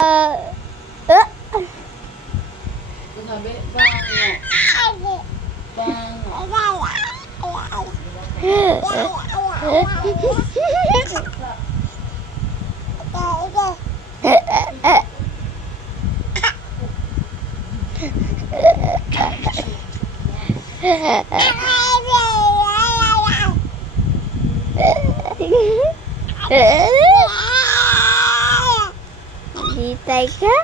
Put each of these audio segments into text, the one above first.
Sabi, bango. Bango. Hitay ka?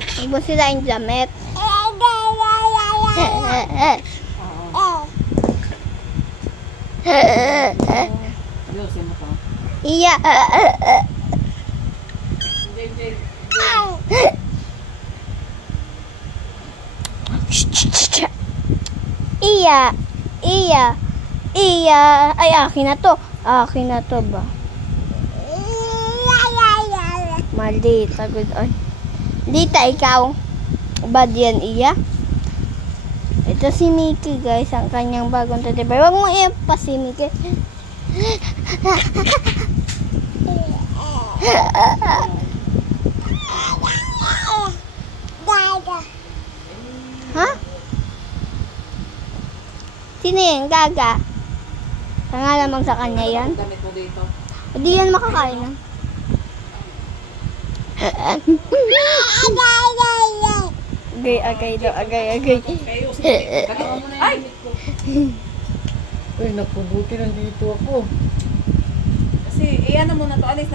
Huwag mo sila yung damit. Ayusin mo ka. Iya. Jay. Iya. Ay, akin na to. Akin na to ba? Maldita, good on. Dita, ikaw. Bad yan, iya. Ito si Mickey, guys. Ang kanyang bagong tatibay. Huwag mo i-pa si Mickey. Ha? Sino yan? Gaga? Tanga lamang sa kanya yan. Damit mo dito. Hindi yan makakain. Agay. Kayo, sige. Gagawa mo na yung damit ko. Uy, naku, buti nandito ako. Kasi, ano mo na to, alis na.